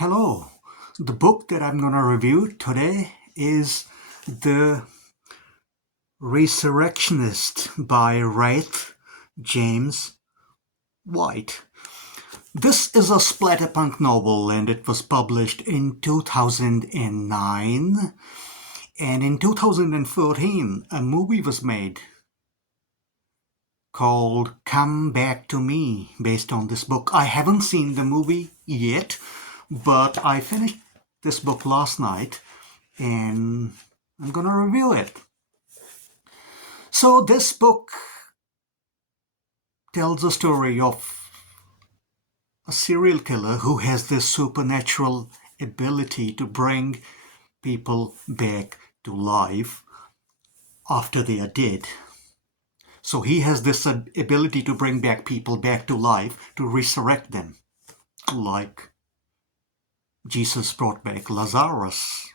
Hello. The book that I'm going to review today is The Resurrectionist by Wraith James White. This is a Splatterpunk novel and it was published in 2009. And in 2014, a movie was made called Come Back to Me based on this book. I haven't seen the movie yet, but I finished this book last night and I'm gonna review it. So this book tells the story of a serial killer who has this supernatural ability to bring people back to life after they are dead. So he has this ability to bring back people back to life, to resurrect them, like Jesus brought back Lazarus.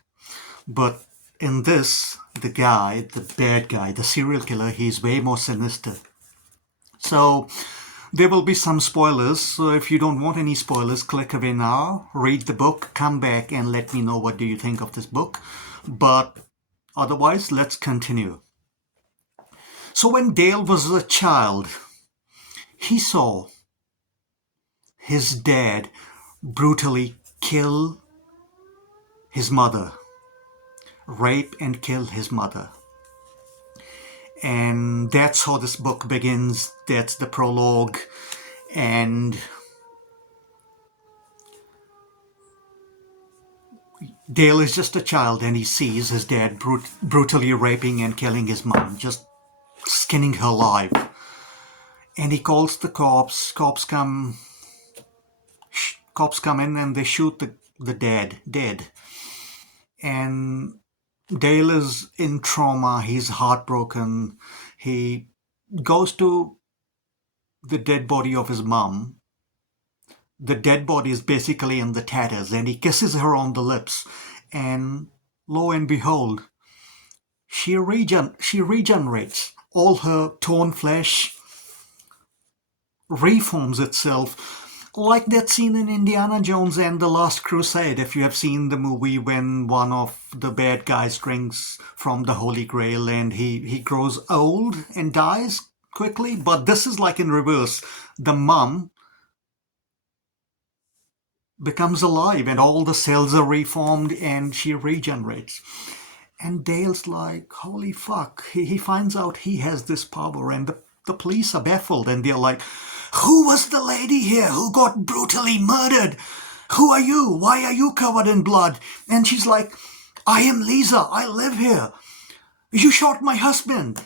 But in this, the bad guy, the serial killer, he's way more sinister. So there will be some spoilers, so if you don't want any spoilers, click away now, read the book, come back and let me know what do you think of this book. But otherwise, let's continue. So when Dale was a child, he saw his dad brutally kill his mother, rape and kill his mother. And that's how this book begins. That's the prologue. And Dale is just a child and he sees his dad brutally raping and killing his mom, just skinning her alive. And he calls the cops. Cops come in and they shoot the dad dead. And Dale is in trauma. He's heartbroken. He goes to the dead body of his mom. The dead body is basically in the tatters, and he kisses her on the lips. And lo and behold, she regenerates. All her torn flesh reforms itself, like that scene in Indiana Jones and the Last Crusade, if you have seen the movie when one of the bad guys drinks from the Holy Grail and he grows old and dies quickly. But this is like in reverse. The mom becomes alive and all the cells are reformed and she regenerates. And Dale's like, holy fuck. He finds out he has this power and the police are baffled and they're like, who was the lady here who got brutally murdered? Who are you? Why are you covered in blood? And she's like, I am Lisa. I live here. You shot my husband.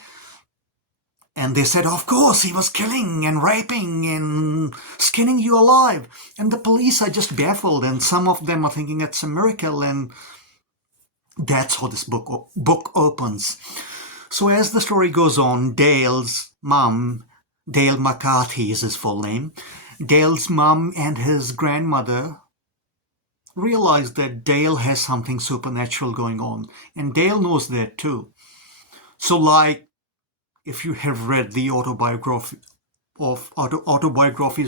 And they said, of course, he was killing and raping and skinning you alive. And the police are just baffled and some of them are thinking it's a miracle. And that's how this book opens. So as the story goes on, Dale's mom, Dale McCarthy is his full name, Dale's mom and his grandmother realize that Dale has something supernatural going on. And Dale knows that too. So like, if you have read the autobiographies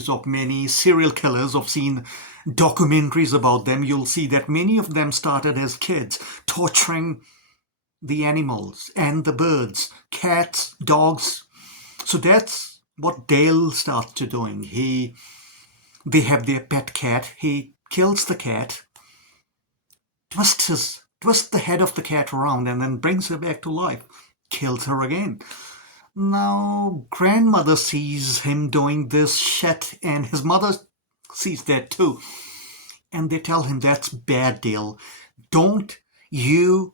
of many serial killers or seen documentaries about them, you'll see that many of them started as kids, torturing the animals and the birds, cats, dogs. So that's what Dale starts to doing. They have their pet cat. He kills the cat, twists the head of the cat around and then brings her back to life, kills her again. Now, grandmother sees him doing this shit and his mother sees that too. And they tell him, that's bad, Dale. Don't you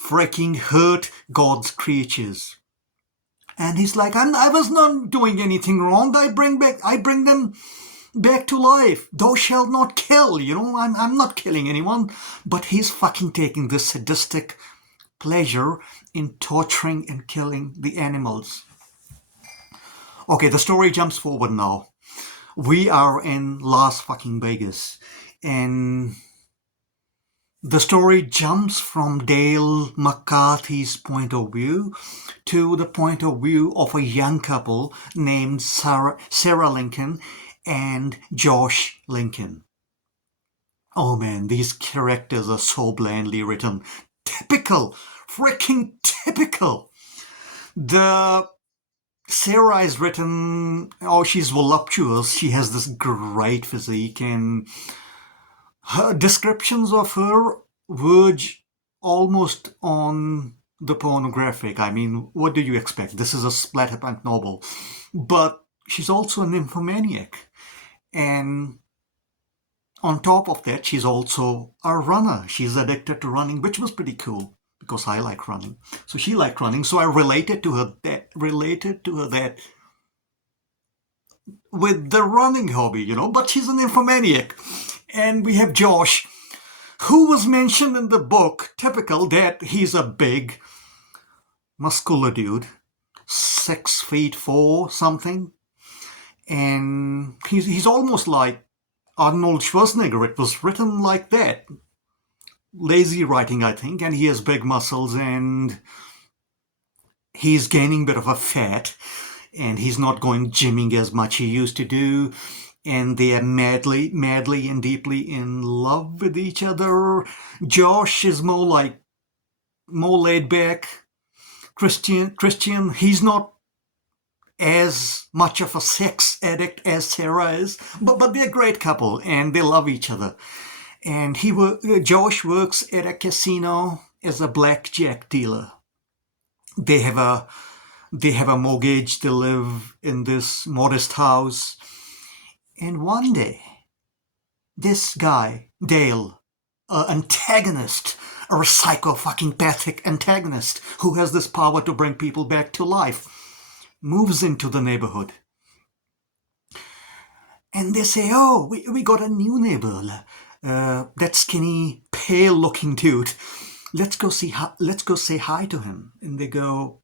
freaking hurt God's creatures. And he's like, I was not doing anything wrong. I bring them back to life. Thou shalt not kill, I'm not killing anyone. But he's fucking taking this sadistic pleasure in torturing and killing the animals. Okay, the story jumps forward now. We are in Las fucking Vegas. And the story jumps from Dale McCarthy's point of view to the point of view of a young couple named Sarah Lincoln and Josh Lincoln. Oh man, these characters are so blandly written. Typical! Freaking typical! The Sarah is written, oh, she's voluptuous. She has this great physique, and her descriptions of her verge almost on the pornographic. I mean, what do you expect? This is a splatterpunk novel. But she's also an nymphomaniac. And on top of that, she's also a runner. She's addicted to running, which was pretty cool because I like running. So she liked running. So I related to her that with the running hobby, but she's an nymphomaniac. And we have Josh, who was mentioned in the book, typical that he's a big, muscular dude, 6 feet 4 something. And he's almost like Arnold Schwarzenegger. It was written like that. Lazy writing, I think, and he has big muscles and he's gaining a bit of a fat and he's not going gymming as much he used to do. And they are madly and deeply in love with each other. Josh is more laid back. Christian, he's not as much of a sex addict as Sarah is, but they're a great couple and they love each other. And Josh works at a casino as a blackjack dealer. They have a mortgage. They live in this modest house. And one day, this guy, Dale, an antagonist, a psycho-fucking-pathic antagonist who has this power to bring people back to life, moves into the neighborhood. And they say, oh, we got a new neighbor, that skinny, pale-looking dude. Let's go say hi to him. And they go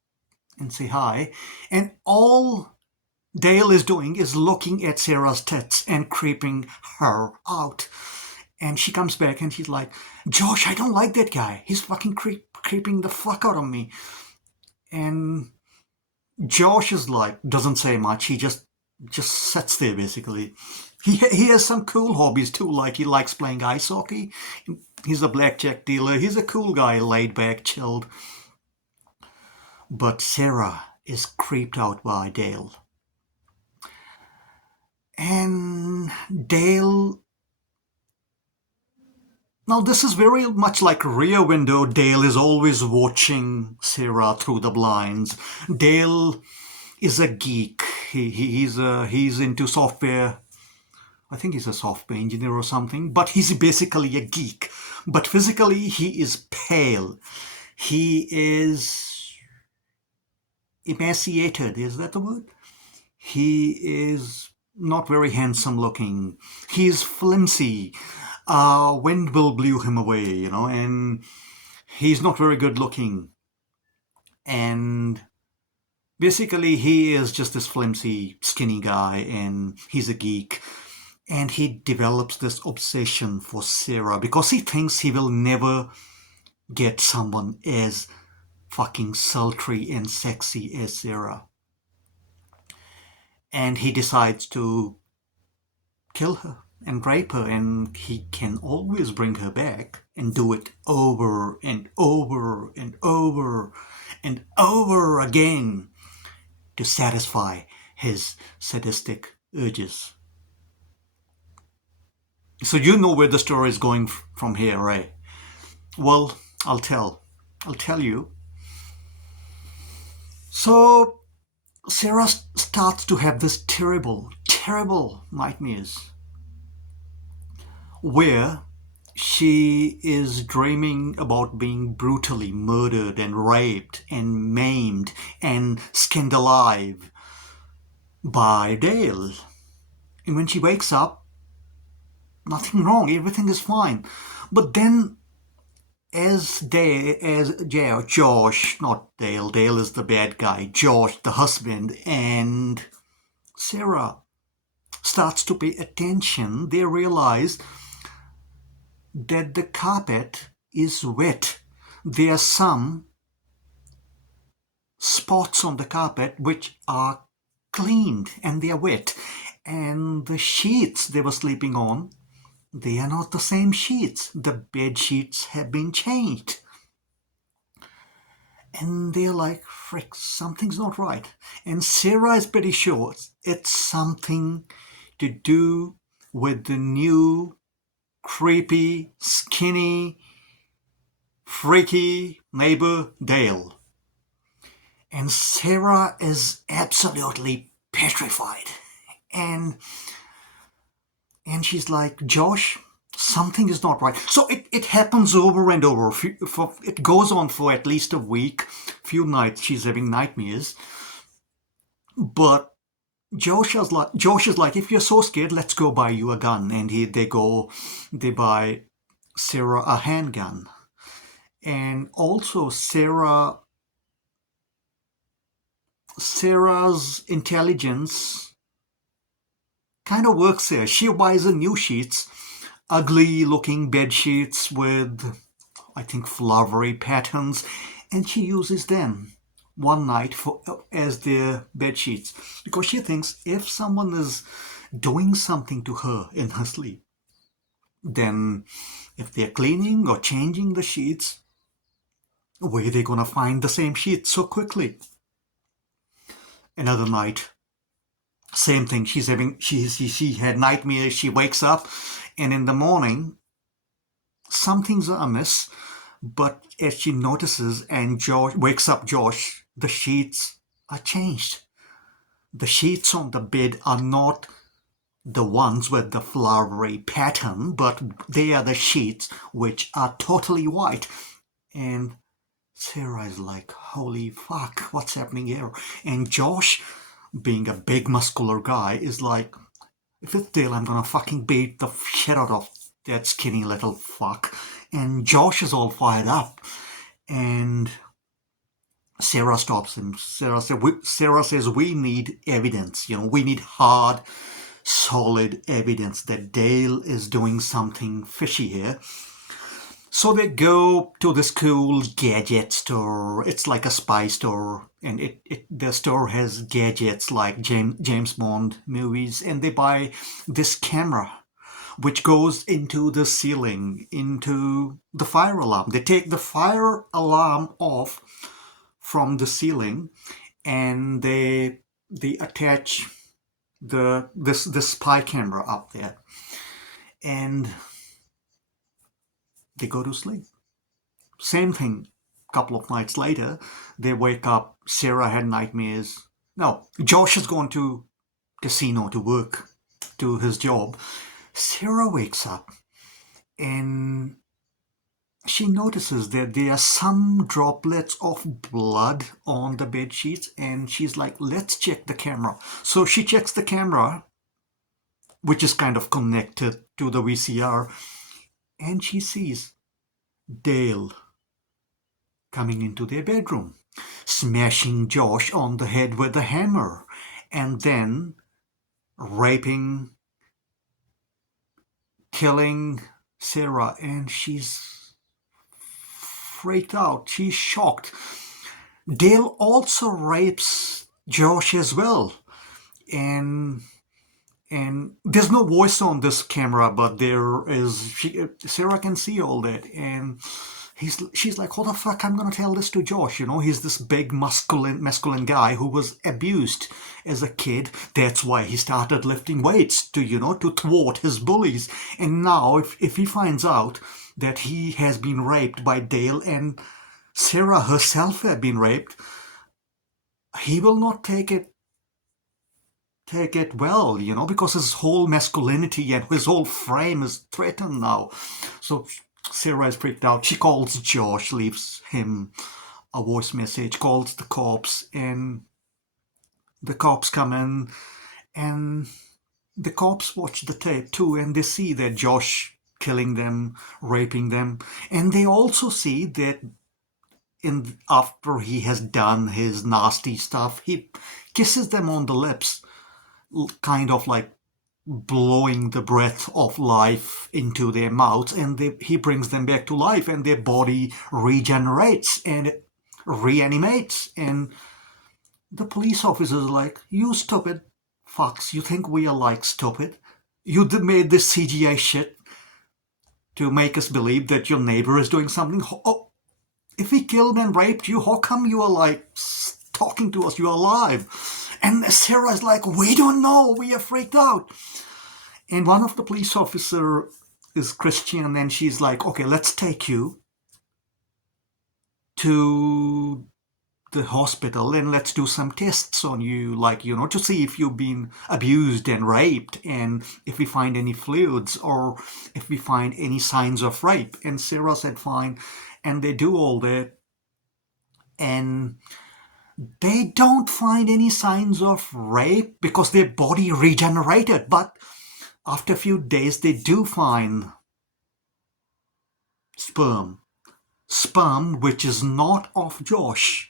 and say hi. And all Dale is doing is looking at Sarah's tits and creeping her out. And she comes back and she's like, Josh, I don't like that guy. He's fucking creeping the fuck out of me. And Josh is like, doesn't say much. He just sits there basically. He has some cool hobbies too, like he likes playing ice hockey. He's a blackjack dealer. He's a cool guy, laid back, chilled. But Sarah is creeped out by Dale. And Dale... Now this is very much like Rear Window. Dale is always watching Sarah through the blinds. Dale is a geek. He's into software. I think he's a software engineer or something, but he's basically a geek. But physically, he is pale. He is emaciated. Is that the word? He is not very handsome looking. He's flimsy. Wind will blew him away, and he's not very good looking. And basically, he is just this flimsy, skinny guy, and he's a geek. And he develops this obsession for Sarah because he thinks he will never get someone as fucking sultry and sexy as Sarah. And he decides to kill her and rape her, and he can always bring her back and do it over and over and over and over again to satisfy his sadistic urges. So you know where the story is going from here, right? Well, I'll tell you. So Sarah starts to have this terrible nightmares where she is dreaming about being brutally murdered and raped and maimed and skinned alive by Dale. And when she wakes up, nothing wrong, everything is fine. But then Josh, not Dale, Dale is the bad guy, Josh, the husband, and Sarah starts to pay attention, they realize that the carpet is wet. There are some spots on the carpet which are cleaned and they are wet. And the sheets they were sleeping on They are not the same sheets. The bed sheets have been changed. And they're like, frick, something's not right. And Sarah is pretty sure it's something to do with the new, creepy, skinny, freaky neighbor Dale. And Sarah is absolutely petrified. And she's like, Josh, something is not right. So it happens over and over. It goes on for at least a week. Few nights she's having nightmares. But Josh is like, if you're so scared, let's go buy you a gun. And they buy Sarah a handgun. And also Sarah's intelligence kind of works here. She buys her new sheets, ugly looking bed sheets with, I think, flowery patterns, and she uses them one night as their bed sheets because she thinks if someone is doing something to her in her sleep, then if they're cleaning or changing the sheets, where are they gonna find the same sheets so quickly? Another night, same thing. She had nightmares. She wakes up, and in the morning, something's amiss. But as she notices and Josh wakes up, the sheets are changed. The sheets on the bed are not the ones with the flowery pattern, but they are the sheets which are totally white. And Sarah is like, holy fuck, what's happening here? And Josh, being a big muscular guy, is like, if it's Dale, I'm gonna fucking beat the shit out of that skinny little fuck. And Josh is all fired up. And Sarah stops him. Sarah says, we need evidence. We need hard, solid evidence that Dale is doing something fishy here. So they go to this cool gadget store. It's like a spy store, and the store has gadgets like James Bond movies, and they buy this camera which goes into the ceiling, into the fire alarm. They take the fire alarm off from the ceiling, and they attach this spy camera up there, and they go to sleep. Same thing. A couple of nights later, they wake up. Sarah had nightmares. No, Josh has gone to casino to work, to his job. Sarah wakes up and she notices that there are some droplets of blood on the bed sheets, and she's like, let's check the camera. So she checks the camera, which is kind of connected to the VCR, and she sees Dale coming into their bedroom, smashing Josh on the head with a hammer, and then raping, killing Sarah, and she's freaked out. She's shocked. Dale also rapes Josh as well, and there's no voice on this camera, but there is. Sarah can see all that, and she's like, "What the fuck? I'm gonna tell this to Josh." He's this big masculine guy who was abused as a kid. That's why he started lifting weights to thwart his bullies. And now, if he finds out that he has been raped by Dale and Sarah herself had been raped, he will not take it well, because his whole masculinity and his whole frame is threatened now. So Sarah is freaked out. She calls Josh, leaves him a voice message, calls the cops, and the cops come in, and the cops watch the tape too, and they see that Josh killing them, raping them, and they also see that after he has done his nasty stuff, he kisses them on the lips, kind of like blowing the breath of life into their mouths, and he brings them back to life, and their body regenerates and reanimates. And the police officers are like, you stupid fucks, you think we are like stupid? You made this CGI shit to make us believe that your neighbor is doing something. Oh, if he killed and raped you, how come you are like talking to us? You are alive. And Sarah is like, we don't know. We are freaked out. And one of the police officer is Christian, and she's like, okay, let's take you to the hospital and let's do some tests on you, like, to see if you've been abused and raped, and if we find any fluids or if we find any signs of rape. And Sarah said fine, and they do all that, and they don't find any signs of rape because their body regenerated. But after a few days they do find sperm which is not of Josh.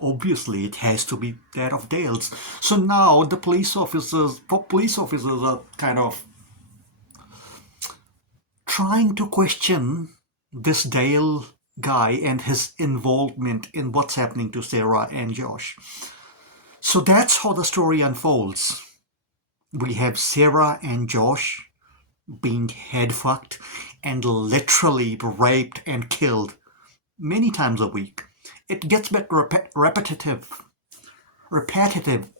Obviously, it has to be that of Dale's. So now the police officers are kind of trying to question this Dale guy and his involvement in what's happening to Sarah and Josh. So that's how the story unfolds. We have Sarah and Josh being head-fucked and literally raped and killed many times a week. It gets a bit repetitive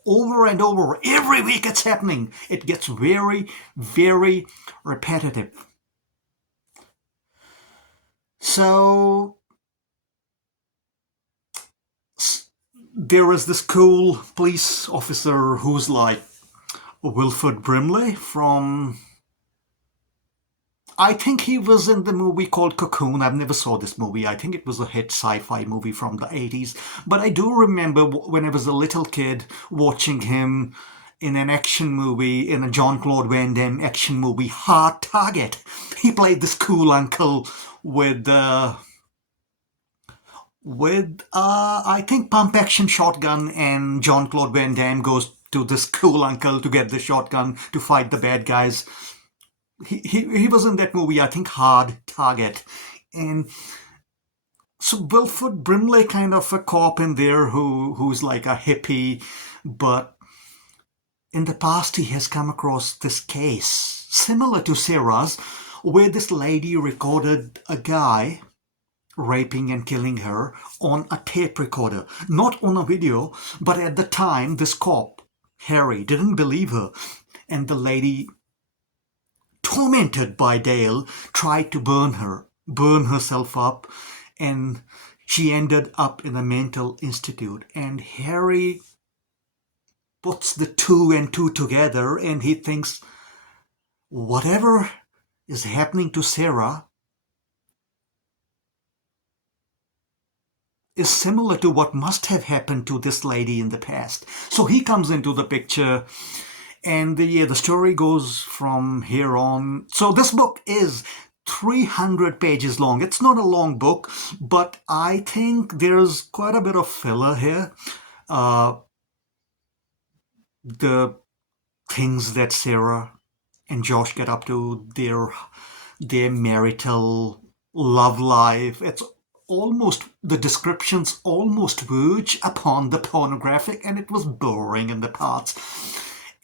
over and over. Every week it's happening. It gets very, very repetitive. So there is this cool police officer who's like Wilford Brimley from... I think he was in the movie called Cocoon. I've never saw this movie. I think it was a hit sci-fi movie from the 80s. But I do remember when I was a little kid watching him in an action movie, in a Jean-Claude Van Damme action movie, Hard Target. He played this cool uncle with I think pump action shotgun, and Jean-Claude Van Damme goes to this cool uncle to get the shotgun to fight the bad guys. He was in that movie, I think, Hard Target. And so Wilford Brimley, kind of a cop in there who's like a hippie, but in the past he has come across this case similar to Sarah's, where this lady recorded a guy raping and killing her on a tape recorder, not on a video. But at the time, this cop, Harry, didn't believe her, and the lady, tormented by Dale, tried to burn herself up, and she ended up in a mental institute. And Harry puts the two and two together, and he thinks whatever is happening to Sarah is similar to what must have happened to this lady in the past. So he comes into the picture, and the story goes from here on. So this book is 300 pages long. It's not a long book, but I think there's quite a bit of filler here. The things that Sarah and Josh get up to, their marital love life, the descriptions almost verge upon the pornographic, and it was boring in the parts.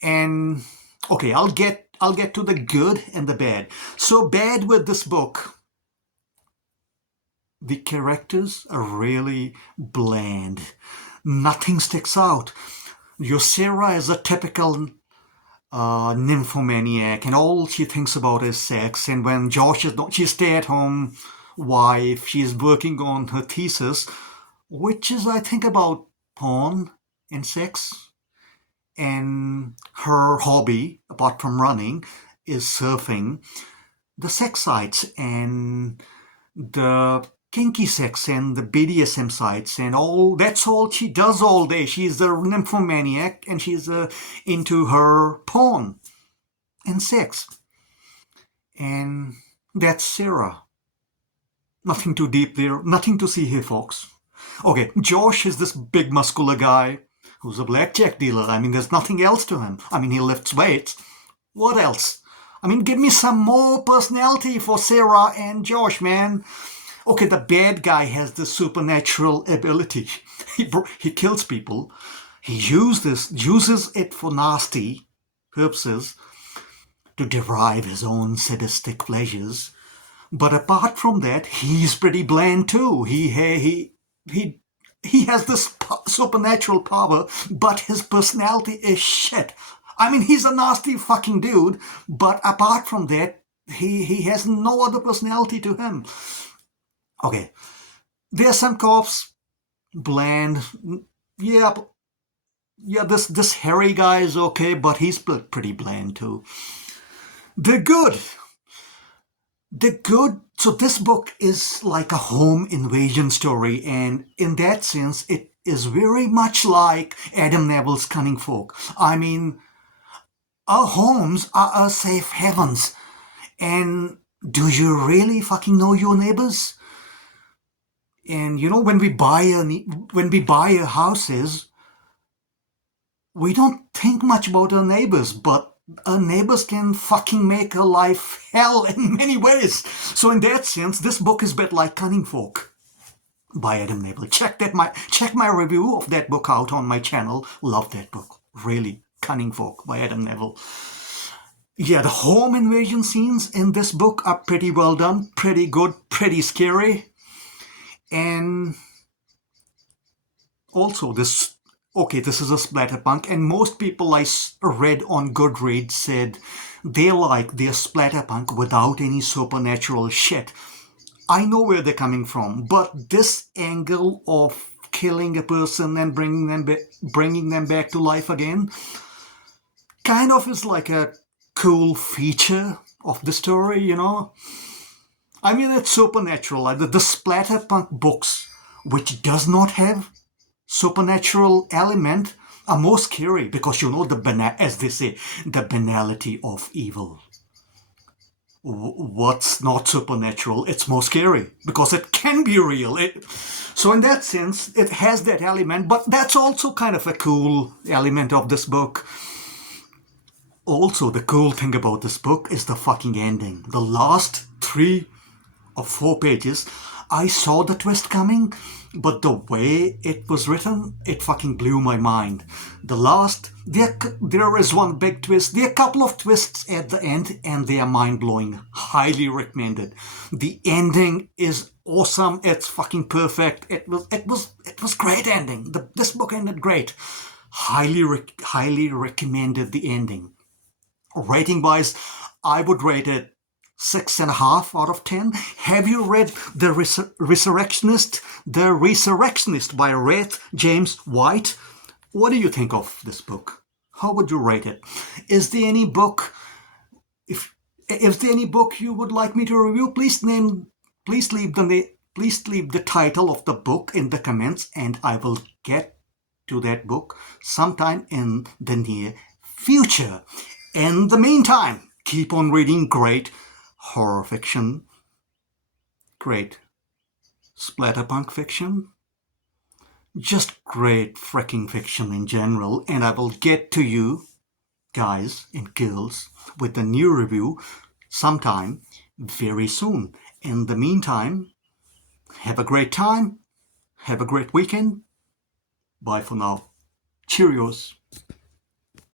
And okay, I'll get to the good and the bad. So bad with this book, the characters are really bland. Nothing sticks out. Your Sarah is a typical nymphomaniac, and all she thinks about is sex. And when Josh is not, she's stay-at-home wife, she's working on her thesis, which is, I think, about porn and sex. And her hobby, apart from running, is surfing. The sex sites and the kinky sex and the BDSM sites and all, that's all she does all day. She's a nymphomaniac, and she's into her porn and sex. And that's Sarah. Nothing too deep there, nothing to see here, folks. Okay, Josh is this big muscular guy who's a blackjack dealer. I mean, there's nothing else to him. I mean, he lifts weights. What else? I mean, give me some more personality for Sarah and Josh, man. Okay, the bad guy has this supernatural ability. He kills people. He uses it for nasty purposes to derive his own sadistic pleasures. But apart from that, he's pretty bland too. He he has this supernatural power, but his personality is shit. I mean, he's a nasty fucking dude, but apart from that, he has no other personality to him. Okay, there's some cops, bland. Yeah, yeah. This hairy guy is okay, but he's pretty bland too. The good. The good. So this book is like a home invasion story, and in that sense, it is very much like Adam Neville's Cunning Folk. I mean, our homes are our safe havens, and do you really fucking know your neighbors? And you know, when we buy a houses, we don't think much about our neighbors, but our neighbors can fucking make our life hell in many ways. So in that sense, this book is a bit like Cunning Folk by Adam Neville. Check my review of that book out on my channel. Love that book. Really. Cunning Folk by Adam Neville. Yeah, the home invasion scenes in this book are pretty well done, pretty good, pretty scary. And also this is a splatterpunk, and most people I read on Goodreads said they like their splatterpunk without any supernatural shit. I know where they're coming from, but this angle of killing a person and bringing them back to life again kind of is like a cool feature of the story, you know? I mean, it's supernatural. The splatterpunk books, which does not have supernatural element, are more scary because, you know, as they say, the banality of evil. What's not supernatural, it's more scary because it can be real. So in that sense, it has that element, but that's also kind of a cool element of this book. Also, the cool thing about this book is the fucking ending. The last 3 or 4 pages, I saw the twist coming, but the way it was written, it fucking blew my mind. There is one big twist. There are a couple of twists at the end, and they are mind-blowing. Highly recommended. The ending is awesome. It's fucking perfect. It was great ending. This book ended great. Highly recommended the ending. Rating wise, I would rate it 6.5 out of 10. Have you read The Resurrectionist? The Resurrectionist by Rhett James White. What do you think of this book? How would you rate it? Is there any book if there any book you would like me to review? Please leave the title of the book in the comments, and I will get to that book sometime in the near future. In the meantime, keep on reading great horror fiction, great splatterpunk fiction, just great freaking fiction in general, and I will get to you, guys and girls, with a new review sometime very soon. In the meantime, have a great time, have a great weekend. Bye for now. Cheerios.